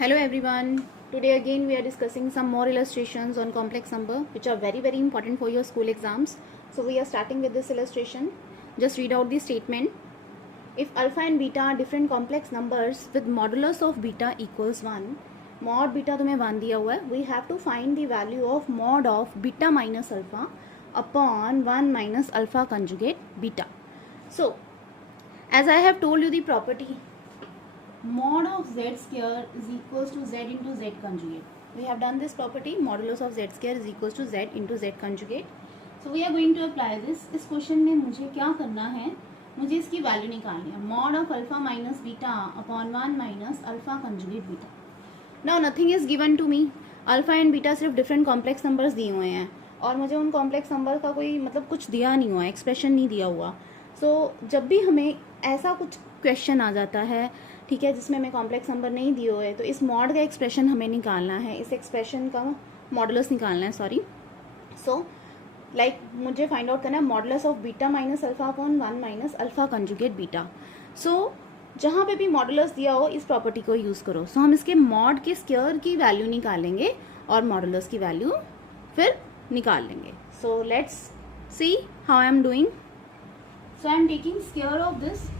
Hello everyone. Today again we are discussing some more illustrations on complex number which are very important for your school exams. So we are starting with this illustration. Just read out the statement. If alpha and beta are different complex numbers with modulus of beta equals 1, mod beta तुम्हें 1 दिया हुआ है, we have to find the value of mod of beta minus alpha upon 1 minus alpha conjugate beta. So as I have told you the property mod of z square is equals to z into z conjugate. We have done this property, modulus of z square is equals to z into z conjugate. So we are going to apply this. इस question में मुझे क्या करना है, मुझे इसकी value निकालनी है. Mod of alpha minus beta upon 1 minus alpha conjugate beta. Now nothing is given to me. Alpha and beta सिर्फ डिफरेंट कॉम्प्लेक्स नंबर्स दिए हुए हैं और मुझे उन कॉम्प्लेक्स नंबर का कोई मतलब कुछ दिया नहीं हुआ, एक्सप्रेशन नहीं दिया हुआ. सो जब भी हमें ऐसा कुछ क्वेश्चन आ जाता है, ठीक है, जिसमें हमें कॉम्प्लेक्स नंबर नहीं दिए हुए, तो इस मॉड का एक्सप्रेशन हमें निकालना है, इस एक्सप्रेशन का मॉडुलस निकालना है, सॉरी. सो लाइक मुझे फाइंड आउट करना है modulus of beta minus alpha upon 1 minus alpha conjugate beta. So जहाँ पे भी मॉडुलस दिया हो इस प्रॉपर्टी को यूज़ करो. सो हम इसके मॉड के स्क्वायर की वैल्यू निकालेंगे और मॉडुलस की वैल्यू फिर निकाल लेंगे. So let's see how I am doing. So I am taking square of this.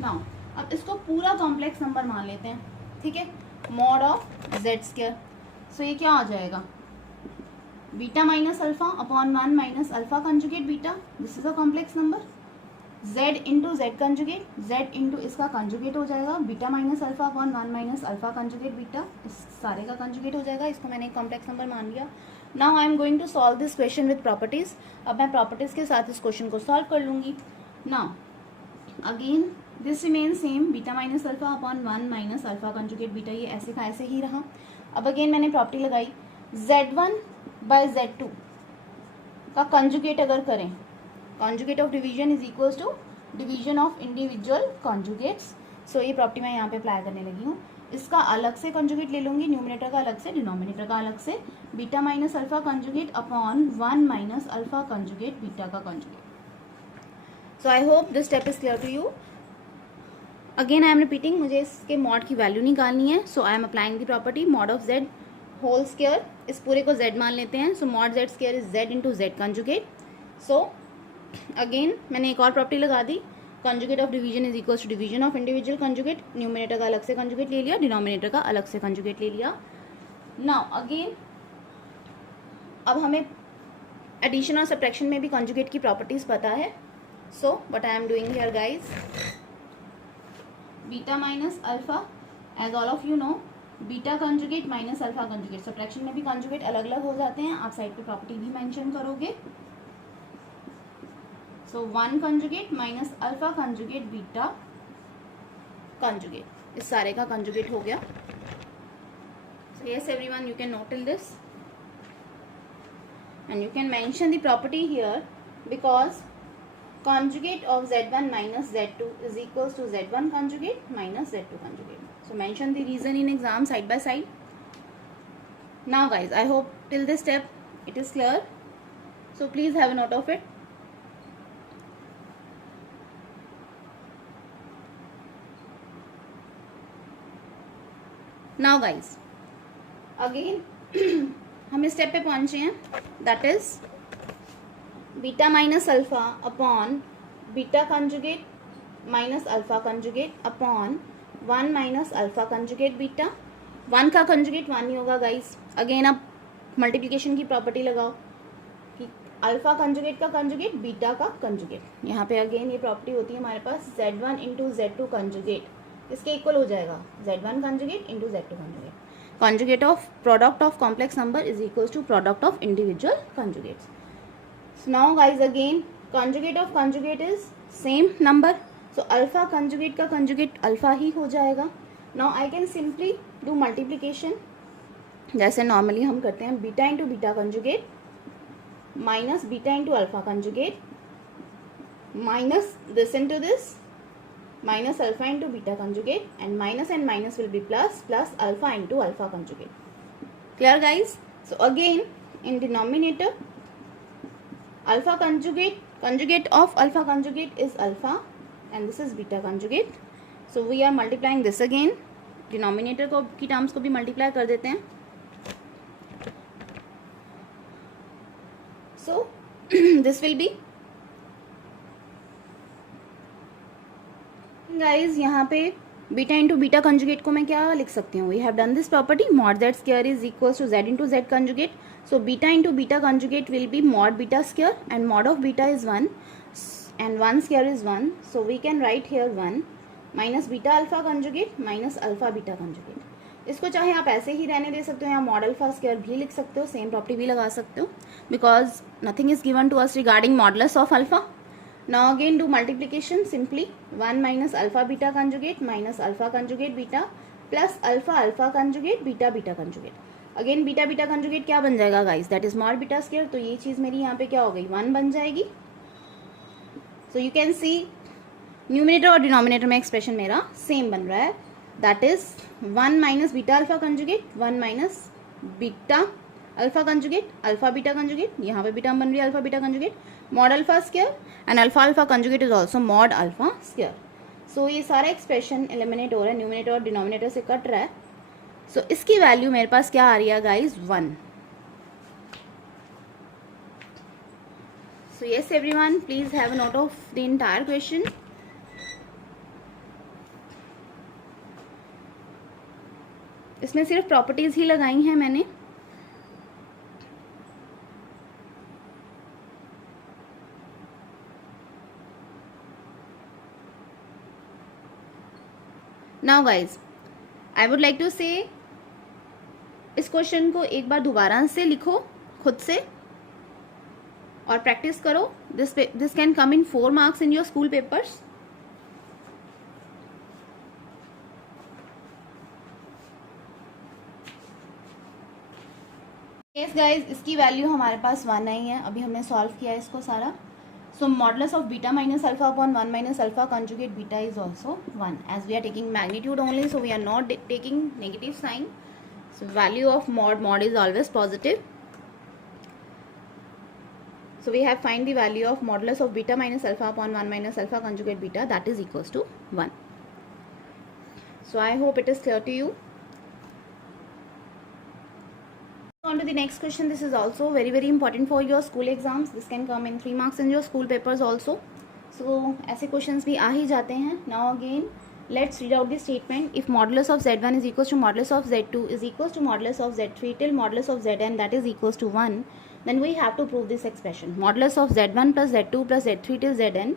Now अब इसको पूरा कॉम्प्लेक्स नंबर मान लेते हैं, ठीक है. Mod of z square. So ये क्या आ जाएगा, beta minus alpha upon 1 minus alpha conjugate beta. This is a complex number. Z into Z conjugate, z into इसका कंजुगेट हो जाएगा beta minus alpha upon 1 minus alpha conjugate beta. इस सारे का कंजुगेट हो जाएगा. इसको मैंने एक कॉम्प्लेक्स नंबर मान लिया. Now I am going to solve this question with properties. अब मैं प्रॉपर्टीज के साथ इस क्वेश्चन को सॉल्व कर लूंगी. Now again this remain same, beta minus alpha upon 1 minus alpha conjugate beta. ये ऐसे का ऐसे ही रहा. अब अगेन मैंने प्रॉपर्टी लगाई, z1 बाय z2 का कंजुगेट अगर करें, conjugate of division is equals to division of individual conjugates. So ये प्रॉपर्टी मैं यहाँ पे अप्लाई करने लगी हूँ. इसका अलग से कंजुगेट ले लूंगी, न्यूमिनेटर का अलग से, डिनोमिनेटर का अलग से. Beta minus alpha conjugate upon 1 minus alpha conjugate beta का conjugate. So I hope this step is clear to you. Again I am repeating, मुझे इसके मॉड की वैल्यू निकालनी है. So I am applying the property mod of z whole square. इस पूरे को z मान लेते हैं. So mod Z square is z into Z conjugate. So again मैंने एक और प्रॉपर्टी लगा दी, conjugate of division is equals to division of individual conjugate. Numerator का अलग से कंजुगेट ले लिया, डिनोमिनेटर का अलग से कंजुगेट ले लिया. नाउ अगेन अब हमें एडिशन और सब्ट्रैक्शन में भी कंजुगेट की प्रॉपर्टीज पता है. So what I am doing here guys, beta minus alpha, as all of you know, beta conjugate minus alpha conjugate. Subtraction में भी कंजुगेट अलग अलग हो जाते हैं, आप साइड पे प्रॉपर्टी भी मेंशन करोगे. सो 1 conjugate minus alpha conjugate beta conjugate. इस सारे का कंजुगेट हो गया. So yes everyone, you can note till this and you can mention the property here because conjugate of z1 minus z2 is equals to z1 conjugate minus z2 conjugate. So mention the reason in exam side by side. Now guys, I hope till this step it is clear. So please have a note of it. Now guys, again हम इस step पे पहुंचे हैं, that is beta minus alpha upon beta conjugate minus alpha conjugate upon 1 minus alpha conjugate beta. 1 का conjugate 1 ही होगा guys. Again आप multiplication की property लगाओ कि अल्फा कंजुगेट का कंजुगेट बीटा का कंजुगेट. यहाँ पे अगेन ये प्रॉपर्टी होती है हमारे पास, z1 इंटू z2 कंजुगेट इसके इक्वल हो जाएगा z1 conjugate into z2 conjugate. Conjugate of product of complex number is equals to product of individual conjugates. So now guys, again conjugate of conjugate is same number. So alpha conjugate का conjugate alpha ही हो जाएगा. Now I can simply do multiplication जैसे normally हम करते हैं, beta into beta conjugate minus beta into alpha conjugate minus this into this minus alpha into beta conjugate and minus will be plus plus alpha into alpha conjugate. Clear guys? So again in denominator alpha conjugate of alpha conjugate is alpha and this is beta conjugate. So we are multiplying this again denominator को की terms को भी multiply कर देते हैं. So this will be guys, यहाँ पे beta into beta conjugate को मैं क्या लिख सकती हूँ? We have done this property mod Z square is equal to Z into Z conjugate. So beta into beta conjugate will be mod beta square and mod of beta is 1 and 1 square is 1. So we can write here 1 minus beta alpha conjugate minus alpha beta conjugate. इसको चाहे आप ऐसे ही रहने दे सकते हो या mod alpha square भी लिख सकते हो, सेम प्रॉपर्टी भी लगा सकते हो, because nothing is given to us regarding modulus of alpha. Now again do multiplication simply 1 minus alpha beta conjugate minus alpha conjugate beta plus alpha alpha conjugate beta beta conjugate. Again beta beta conjugate क्या बन जाएगा guys? That is mod beta square. तो ये चीज़ मेरी यहाँ पे क्या हो गई? 1 बन जाएगी. So you can see numerator और डिनोमिनेटर में एक्सप्रेशन मेरा सेम बन रहा है. That is 1 minus beta alpha conjugate 1 minus beta alpha conjugate alpha beta conjugate. यहाँ पे बीटा बन रही है alpha beta conjugate mod alpha square and alpha alpha conjugate is also mod alpha square. So ये सारा एक्सप्रेशन एलिमिनेट हो रहा है, न्यूमिनेटर और डिनोमिनेटर से कट रहा है. सो इसकी वैल्यू मेरे पास क्या आ रही है guys? 1. So yes everyone, please have a note of the entire question. इसमें सिर्फ प्रॉपर्टीज ही लगाई हैं मैंने. Now guys, I would like to say इस क्वेश्चन को एक बार दोबारा से लिखो खुद से और प्रैक्टिस करो. This can come in 4 marks in your school papers. Yes guys, इसकी वैल्यू हमारे पास 1 आई है. अभी हमने सॉल्व किया है इसको सारा. So modulus of beta minus alpha upon 1 minus alpha conjugate beta is also 1 as we are taking magnitude only. So we are not taking negative sign. So value of mod is always positive. So we have find the value of modulus of beta minus alpha upon 1 minus alpha conjugate beta, that is equals to 1. So I hope it is clear to you. On to the next question. This is also very important for your school exams. This can come in 3 marks in your school papers also. So ऐसे questions भी आ ही जाते हैं. Now again let's read out the statement. If modulus of z1 is equals to modulus of z2 is equals to modulus of z3 till modulus of zn that is equals to 1, then we have to prove this expression. Modulus of z1 plus z2 plus z3 till zn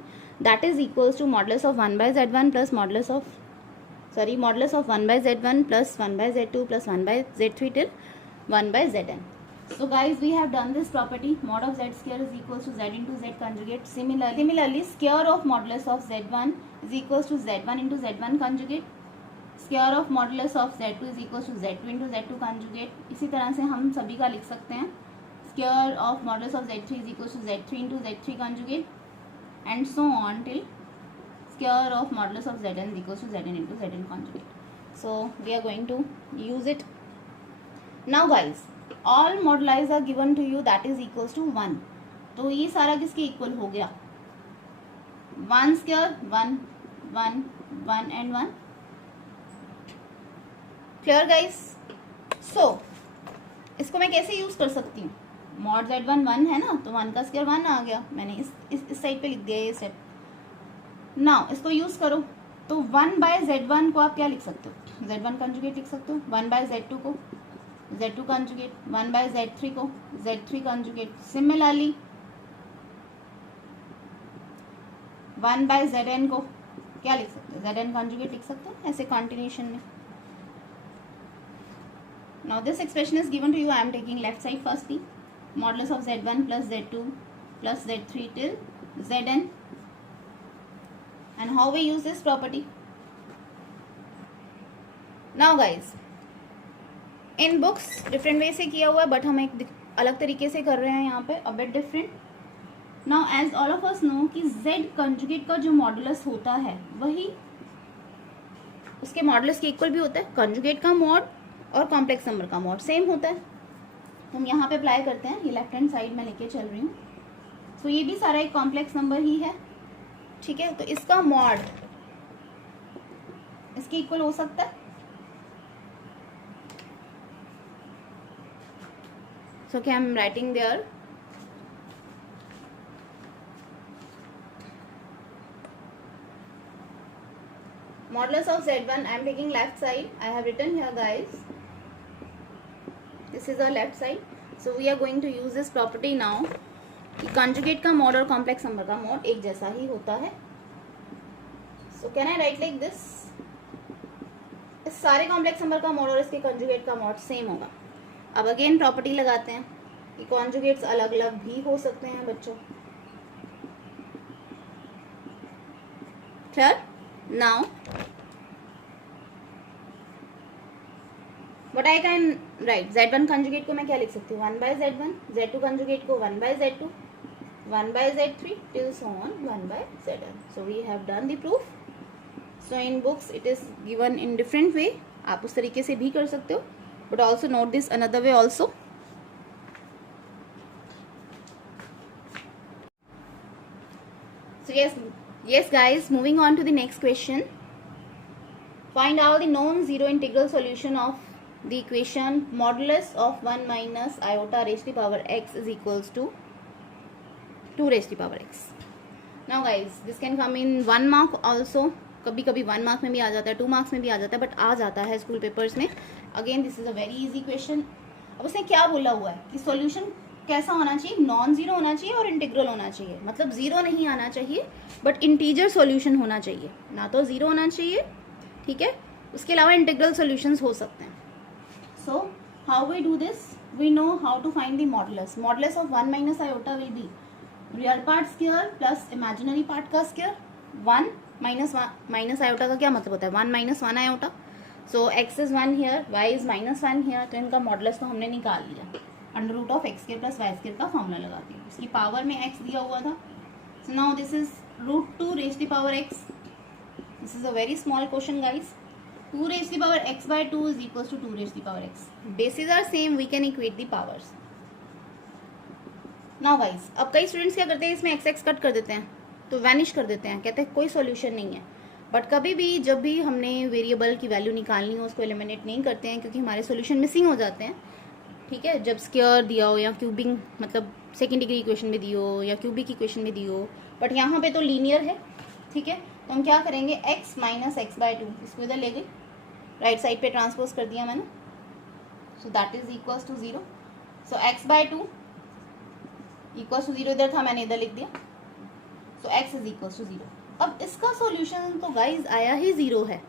that is equals to modulus of 1 by z1 plus modulus of 1 by z1 plus 1 by z2 plus 1 by z3 till 1 by zn. So guys, we have done this property. Mod of z square is equals to z into z conjugate. Similarly square of modulus of z1 is equals to z1 into z1 conjugate. Square of modulus of z2 is equals to z2 into z2 conjugate. इसी तरह से हम सभी का लिख सकते हैं. Square of modulus of z3 is equals to z3 into z3 conjugate and so on till square of modulus of zn is equals to zn into zn conjugate. So we are going to use it. Now guys, all moduli are given to you that is equals to 1. तो ये सारा किसके equal हो गया? 1 square 1 1 1 and 1. Clear guys? So इसको मैं कैसे use कर सकती हूँ? मॉड z1 1 है ना, तो 1 का स्क्वायर 1 आ गया. मैंने इस साइड पे लिख दिया ये स्टेप. नाउ इसको यूज करो तो 1 बाय z1 को आप क्या लिख सकते हो? z1 कंजुगेट लिख सकते हो. 1 बाय z2 को z2 कंजुगेट. 1 बाय z3 को z3 conjugate. Similarly 1 bye zn को क्या लिख सकते हो? zn कंजुगेट लिख सकते हो ऐसे कॉन्टिन्यूशन में. Now this expression is given to you. I am taking left side firstly. Modulus of z1 plus z2 plus z3 till zn. And how we use this property? Now guys, in books different way से किया हुआ है, but हम एक अलग तरीके से कर रहे हैं यहाँ पे, a bit different. Now as all of us know कि z conjugate का जो मॉडुलस होता है वही उसके मॉडुलस के इक्वल भी होता है. कंजुगेट का मॉड और कॉम्प्लेक्स नंबर का मॉड सेम होता है. हम यहाँ पे अप्लाई करते हैं. ये लेफ्ट हैंड साइड में लेके चल रही हूँ. सो ये भी सारा एक कॉम्प्लेक्स नंबर ही है. ठीक है, तो इसका मॉड इसके इक्वल हो सकता है. So okay, I'm writing there. Modulus of Z1, I am taking left side. I have written here, guys. This is our left side. So we are going to use this property now. कि conjugate का mod और complex number का mod एक जैसा ही होता है. So can I write like this? इस सारे complex number का mod और इसके conjugate का mod same होगा. अब again property लगाते हैं कि conjugates अलग अलग भी हो सकते हैं बच्चों. Clear? Now what I can write, Z1 conjugate को मैं क्या लिख सकती हूँ, 1 by Z1, Z2 conjugate को 1 by Z2, 1 by Z3 till so on 1 by Zn. So we have done the proof. So in books it is given in different way. आप उस तरीके से भी कर सकते हो, but also note this another way also. So yes guys, moving on to the next question. Find out the non-zero integral solution of the equation modulus of 1 minus iota raised to the power x is equals to 2 raised to the power x. Now guys, this can come in 1 mark also. कभी कभी 1 mark में भी आ जाता है, 2 marks में भी आ जाता है, बट आ जाता है स्कूल पेपर्स में. Again this is a very easy question. अब उसने क्या बोला हुआ है कि सॉल्यूशन कैसा होना चाहिए, नॉन जीरो होना चाहिए और इंटीग्रल होना चाहिए. मतलब जीरो नहीं आना चाहिए बट इंटीजर सॉल्यूशन होना चाहिए, ना तो जीरो होना चाहिए. ठीक है, उसके अलावा इंटीग्रल सॉल्यूशंस हो सकते हैं. So how we do this, we know how to find the modulus. Modulus of 1 minus iota will be real part square plus imaginary part का स्क्वायर. 1 माइनस आयोटा का क्या मतलब होता है, 1 minus 1 iota. So x is 1 here, y is minus 1 here. तो इनका modulus तो हमने निकाल लिया under root of X square plus Y square का फॉर्मूला लगा दिया. इसकी पावर में x दिया हुआ था. So now this is root 2 raised to power x. This is a very small question guys. 2 raised to the power x by 2 is equals to 2 raised to the power x. Bases are same, we can equate the powers. Now guys, अब कई students क्या करते हैं, इसमें x x cut कर देते हैं तो वैनिश कर देते हैं, कहते हैं कोई सॉल्यूशन नहीं है. बट कभी भी जब भी हमने वेरिएबल की वैल्यू निकालनी हो उसको एलिमिनेट नहीं करते हैं, क्योंकि हमारे सॉल्यूशन मिसिंग हो जाते हैं. ठीक है, जब स्क्वायर दिया हो या क्यूबिंग मतलब सेकेंड डिग्री इक्वेशन में दी हो या क्यूबिक इक्वेशन में दी हो, बट यहाँ पे तो लीनियर है. ठीक है, तो हम क्या करेंगे, x माइनस एक्स बाय 2 इसको इधर ले गई, राइट साइड पे ट्रांसपोज कर दिया मैंने. So that is equals to 0. So x by 2 equals to 0 इधर था, मैंने इधर लिख दिया. So x is equals to 0. अब इसका सॉल्यूशन तो गाइज आया ही 0 है.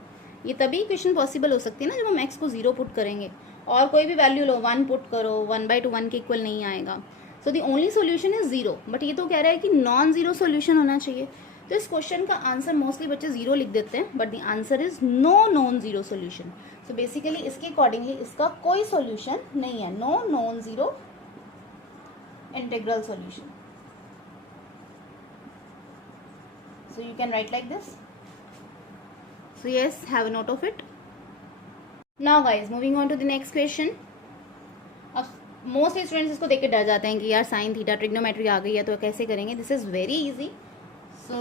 ये तभी इक्वेशन पॉसिबल हो सकती है ना जब हम x को 0 पुट करेंगे. और कोई भी वैल्यू लो, 1 पुट करो, 1 बाय 2 1 के इक्वल नहीं आएगा. So the only solution is 0. But ये तो कह रहा है कि नॉन जीरो सॉल्यूशन होना चाहिए. तो इस क्वेश्चन का आंसर मोस्टली बच्चे 0 लिख देते हैं, but the answer is no non zero solution. So basically इसके अकॉर्डिंगली इसका कोई सॉल्यूशन नहीं है, no non zero integral solution. So you can write like this. So yes, have a note of it. Now guys, moving on to the next question. अब most students इसको देख के डर जाते हैं कि यार साइन थीटा ट्रिग्नोमेट्री आ गई है तो कैसे करेंगे. This is very easy. So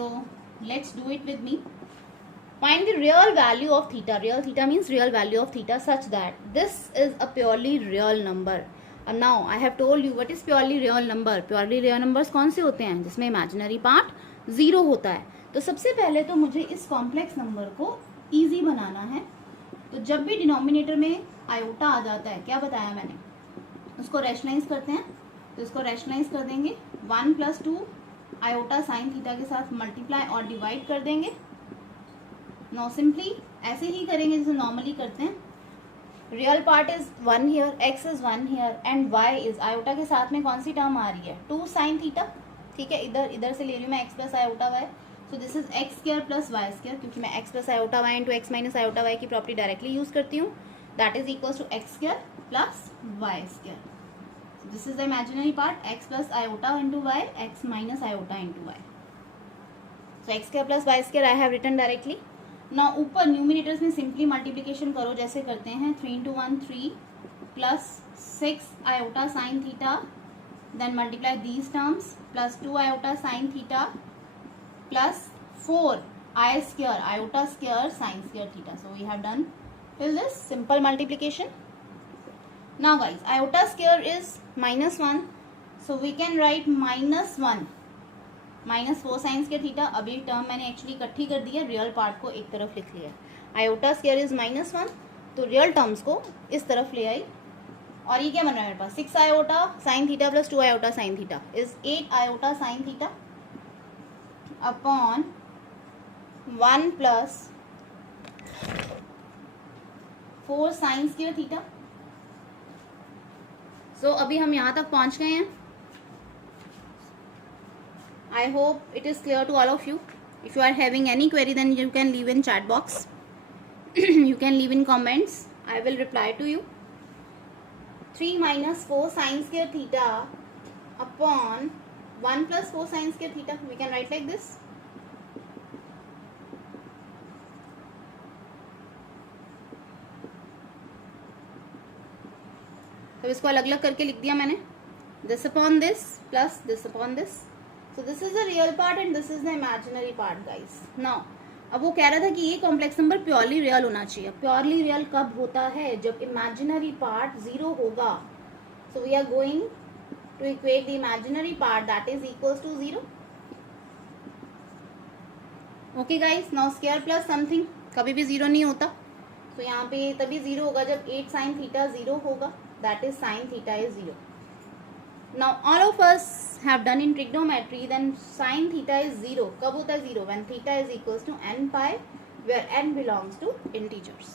let's do it with me. Find the real value of theta. Real theta means real value of theta such that this is a purely real number. And now I have told you what is purely real number. Purely real numbers कौन से होते हैं, जिसमें imaginary part 0 होता है. तो सबसे पहले तो मुझे इस कॉम्प्लेक्स नंबर को इजी बनाना है. तो जब भी डिनोमिनेटर में आयोटा आ जाता है, क्या बताया मैंने, उसको रैशनलाइज करते हैं. तो इसको रैशनलाइज कर देंगे, 1 प्लस 2 आयोटा साइन थीटा के साथ मल्टीप्लाई और डिवाइड कर देंगे. नो सिंपली ऐसे ही करेंगे जैसे नॉर्मली करते हैं. Real part is 1 here, x is 1 here and y is, iota के साथ में कौन सी टर्म आ रही है, 2 साइन थीटा. ठीक है, इधर से ले रही हूँ मैं x plus iota y. So this is X square plus Y square, क्योंकि मैं x plus iota y into X minus iota y की प्रॉपर्टी डायरेक्टली यूज करती हूँ. That is equals to X square plus Y square. This is the imaginary part, x plus iota into y, x minus iota into y. So x square plus y square I have written directly. Now ऊपर numerators में simply multiplication करो जैसे करते हैं. 3 into 1 3 plus 6 iota sin theta, then multiply these terms plus 2 iota sin theta plus 4 I square iota square sin square theta. So we have done till this simple multiplication. Now guys, iota square is -1, so we can write -1 minus 4 sine square theta. अभी term मैंने actually इकट्ठी कर दी है, real part को एक तरफ लिख लिया. आयोटा स्क्वायर इज -1, तो रियल टर्म्स को इस तरफ ले आई. और ये क्या बन रहा है मेरे पास, 6 iota sine theta plus 2 iota sine theta is 8 iota sine theta upon 1 plus 4 sine square theta. So अभी हम यहाँ तक पहुँच गए हैं. I hope it is clear to all of you. If you are having any query, then you can leave in chat box. You can leave in comments. I will reply to you. 3 minus 4 sin square theta upon 1 plus 4 sin square theta. We can write like this. तो इसको अलग अलग करके लिख दिया मैंने. This upon this plus this upon this. So this is the real part and this is the imaginary part guys. Now अब वो कह रहा था कि ये कॉम्प्लेक्स नंबर प्योरली रियल होना चाहिए. प्योरली रियल कब होता है, जब इमेजिनरी पार्ट 0 होगा. So we are going to equate the imaginary part that is equals to 0. Okay guys, now square plus something कभी भी 0 नहीं होता. तो यहाँ पे तभी 0 होगा जब 8 साइन थीटा 0 होगा, that is sine theta is 0. Now all of us have done in trigonometry, then sin theta is 0. कब होता है 0? When theta is equals to n pi, where n belongs to integers.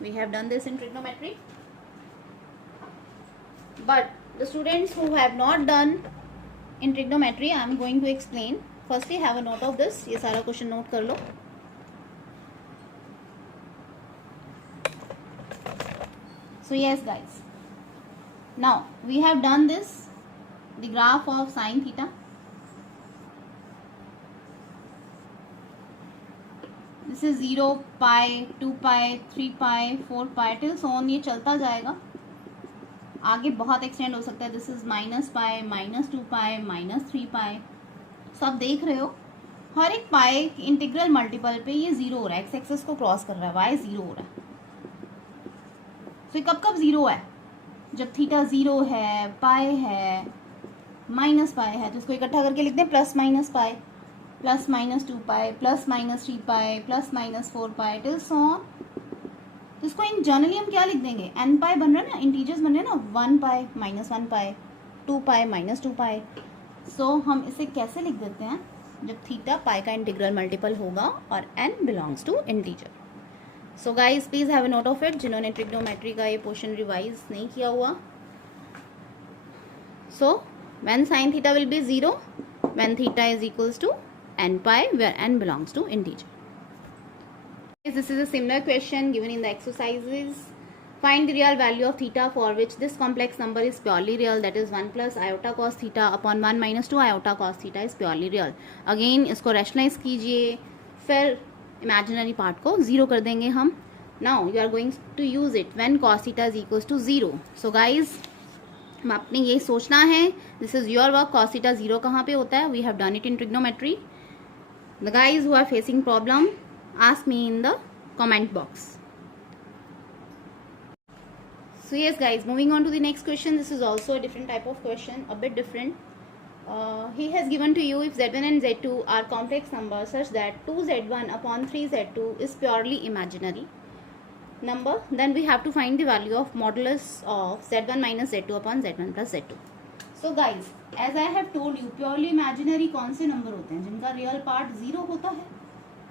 We have done this in trigonometry. But the students who have not done in trigonometry, I am going to explain. Firstly, have a note of this. ये सारा question note कर लो. So yes guys, now we have done this. The graph of sin theta. This is 0, pi, 2 pi, 3 pi, 4 pi till so on. ये चलता जाएगा, आगे बहुत extend हो सकता है. This is -pi, -2 pi, -3 pi. सो आप देख रहे हो हर एक पाई इंटीग्रल मल्टीपल पे ये 0 हो रहा है, एक्स एक्सेस को क्रॉस कर रहा है, वाई 0 हो रहा है. तो कब कब 0 है, जब थीटा 0 है, पाई है, माइनस पाई है. तो इसको इकट्ठा करके लिखते हैं plus minus pi, plus -2 pi, plus -3 pi, plus -4 pi till so on. तो इसको इन जनरली हम क्या लिख देंगे, एन पाई बन रहा है ना, इंटीजर्स बन रहे हैं ना, 1 पाई, -1 पाई, 2 पाई, -2 पाई. सो हम इसे कैसे लिख देते हैं, जब थीटा पाई का इंटीग्रल मल्टीपल होगा और n belongs to integer. So guys please have a note of it, जिन्होंने ट्रिग्नोमेट्री का ये पोर्शन रिवाइज नहीं किया हुआ. सो when sin theta will be 0, when theta is equals to n pi, where n belongs to integer. This is a similar question given in the exercises. Find the real value of theta for which this complex number is purely real, that is 1 plus iota cos theta upon 1 minus 2 iota cos theta is purely real. Again इसको rationalize कीजिए, फिर imaginary part को 0 कर देंगे हम. Now you are going to use it when cos theta is equals to 0. So guys, हम आपने ये सोचना है, this is your work. cos theta 0 कहाँ पे होता है, we have done it in trigonometry. The guys who are facing problem, ask me in the comment box. So yes guys, moving on to the next question. This is also a different type of question, a bit different. He has given to you, if z1 and z2 are complex number such that 2z1 upon 3z2 is purely imaginary number, then we have to find the value of modulus of z1 minus z2 upon z1 plus z2. So guys, as I have told you, purely imaginary कौन से number होते हैं जिनका real part 0 होता है.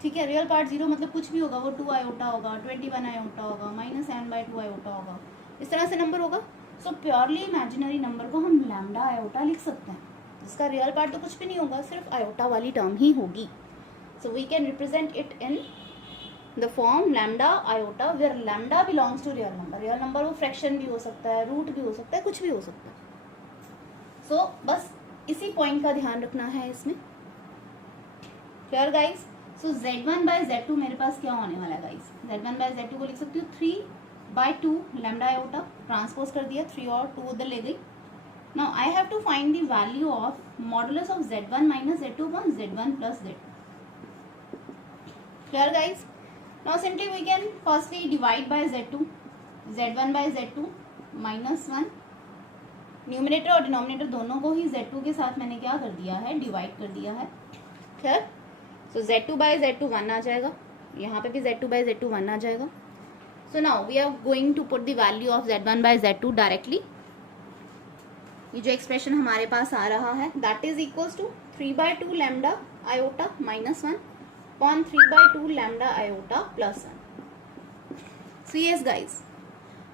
ठीक है, real part 0 मतलब कुछ भी होगा, वो 2 आयोटा होगा, 21 आयोटा होगा, -7/2 आयोटा होगा, इस तरह से नंबर होगा. सो प्योरली इमेजिनरी नंबर को हम लैम्डा आयोटा लिख सकते हैं, जिसका रियल पार्ट तो कुछ भी नहीं होगा, सिर्फ आयोटा वाली टर्म ही होगी. So we can represent it in the form lambda iota, where lambda belongs to real number. Real number वो फ्रैक्शन भी हो सकता है, रूट भी हो सकता है, कुछ भी हो सकता है. सो बस इसी पॉइंट का ध्यान रखना है इसमें. Clear guys? सो z1/z2 मेरे पास क्या होने वाला है गाइज, z1/z2 को लिख सकती हूँ 3/2 लैम्डा आयोटा, ट्रांसपोज कर दिया, 3 और 2 उधर ले गई. Now I have to find the value of modulus of z1 minus z2 upon z1 plus z2. Clear guys? Now simply we can firstly divide by z2, z1 by z2, -1, numerator और denominator दोनों को ही Z2 के साथ मैंने क्या कर दिया है, डिवाइड कर दिया है। खैर, सो Z2 बाई Z2 1 आ जाएगा, यहाँ पे भी Z2 बाई Z2 1 आ जाएगा। So now we are going to put the value of Z1 by Z2 directly. ये जो एक्सप्रेशन हमारे पास आ रहा है that is equals to 3/2 lambda iota -1 upon 3/2 lambda iota +1। So yes guys,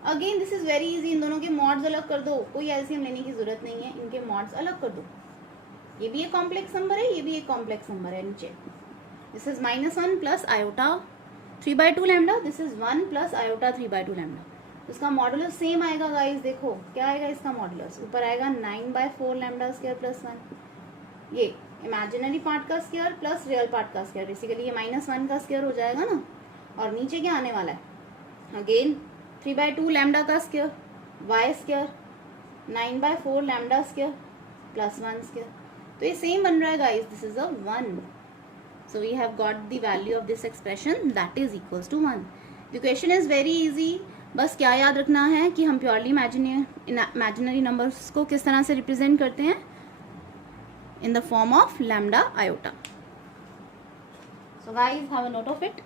again this is very easy. इन दोनों के मॉड्स अलग कर दो, कोई एलसीएम लेने की जरूरत नहीं है, इनके मॉड्स अलग कर दो। ये भी एक कॉम्प्लेक्स नंबर है, ये भी एक कॉम्प्लेक्स नंबर है। नीचे this is -1 plus iota 3/2 lambda, this is 1 plus iota 3/2 lambda. इसका मॉडुलस सेम आएगा गाइस। देखो क्या आएगा इसका मॉडुलस, ऊपर आएगा 9/4 लैम्डा स्क्वायर प्लस 1, ये इमेजिनरी पार्ट का स्क्वायर प्लस रियल पार्ट का स्क्वायर, बेसिकली ये -1 का स्क्वायर हो जाएगा ना। और नीचे क्या आने वाला है, अगेन 3/2 लैम्डा का square Y square 9/4 lambda square plus 1 square. तो ये सेम बन रहा है guys, this is a 1। So we have got the value of this expression that is equals to 1। The question is very easy. बस क्या याद रखना है कि हम प्योरली इमेजिनरी नंबर्स को किस तरह से रिप्रेजेंट करते हैं, इन the form of lambda iota. So guys have a note of it.